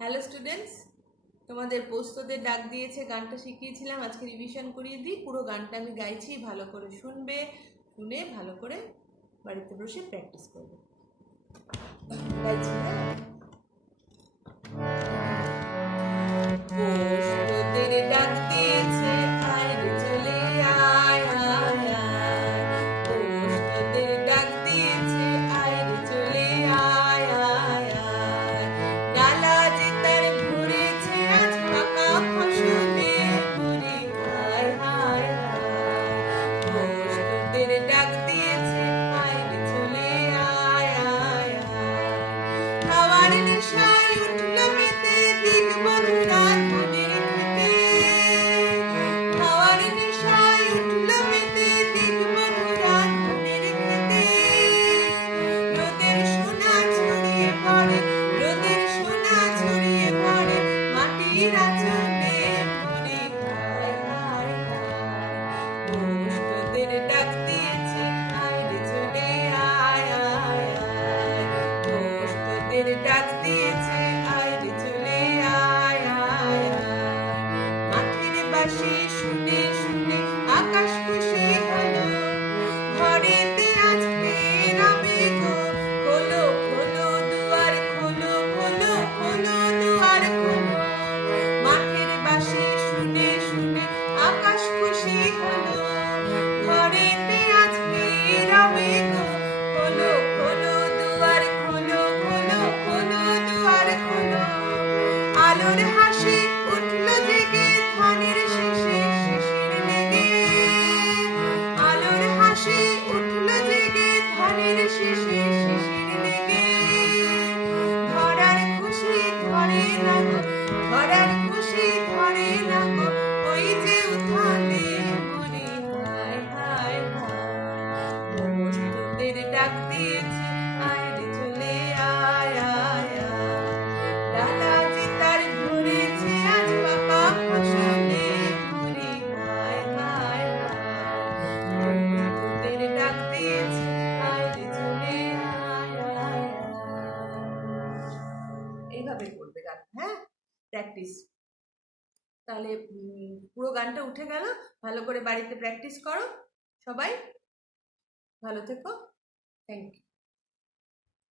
Hello students, তোমাদের পোস্তদের ডাক দিয়েছে গানটা শিখিয়েছিলাম, আজকে রিভিশন করিয়ে দিই। পুরো গানটা আমি গাইছি, ভালো করে শুনবে, শুনে ভালো করে বাড়িতে বসে প্র্যাকটিস করবে। গাইছি, হ্যাঁ। পোস্তদের ডাক দিয়েছে, আয় রে চলে আয় আয় আয়। পোস্তদের ডাক দিয়েছে, আয় রে চলে আয় আয় আয়। ডালা যে তার ভরেছে আজ পাকা ফসলে ভরে, হায় হায় হায়। পোস্তদের ডাক দিয়েছে, আয় রে চলে আয় আয় আয়। খাওয়ার নেশায় উঠল মেতে দিক বন্ধুরা ধানের খেতে। খাওয়ার নেশায় উঠল মেতে দিক বন্ধুরা ধানের খেতে। রোদের সোনা ছড়িয়ে পড়ে, রোদের সোনা ছড়িয়ে পড়ে মাটির আঁচলে ভরে, হায় হায় হায়। পোস্তদের ডাক দিয়েছে, আয় রে চলে আয় আয় আয়। পোস্তদের ডাক দিয়েছে, আয় রে চলে আয় আয় আয়। মাঠের বাঁশি শুনে শুনে আকাশ খুশি হলো, ঘরেতে আজ ফের আবে গো। খোলো খোলো দুয়ার খোলো, খোলো খোলো দুয়ার খোলো। মাঠের বাঁশি শুনে শুনে আকাশ খুশি হলো, ঘরেতে আজ ফের আবে গো। খোলো খোলো দুয়ার খোলো, খোলো খোলো দুয়ার খোলো। আলোর হাসি উঠল জেগে ধানের শেষে শিশির লেগে। আলোর হাসি উঠল জেগে ধানের শেষে শিশির লেগে। ধরার খুশি ধরে না গো, ধরার খুশি ধরে না গো, ওই যে উঠানে মরে, হায় হায় হায়। পোস্তদের ডাক দিয়েছে, আয় রে চলে আয় আয় আয়। ডালা যে তার ভরেছে আজ পাকা ফসলে ভরে, হায় হায় হায়। পোস্তদের ডাক দিয়েছে, আয় রে চলে আয় আয় আয়। এইভাবে করবে গান, হ্যাঁ, প্র্যাকটিস। তাহলে পুরো গানটা উঠে গেল। ভালো করে বাড়িতে প্র্যাকটিস করো সবাই। ভালো থেকো। Thank you.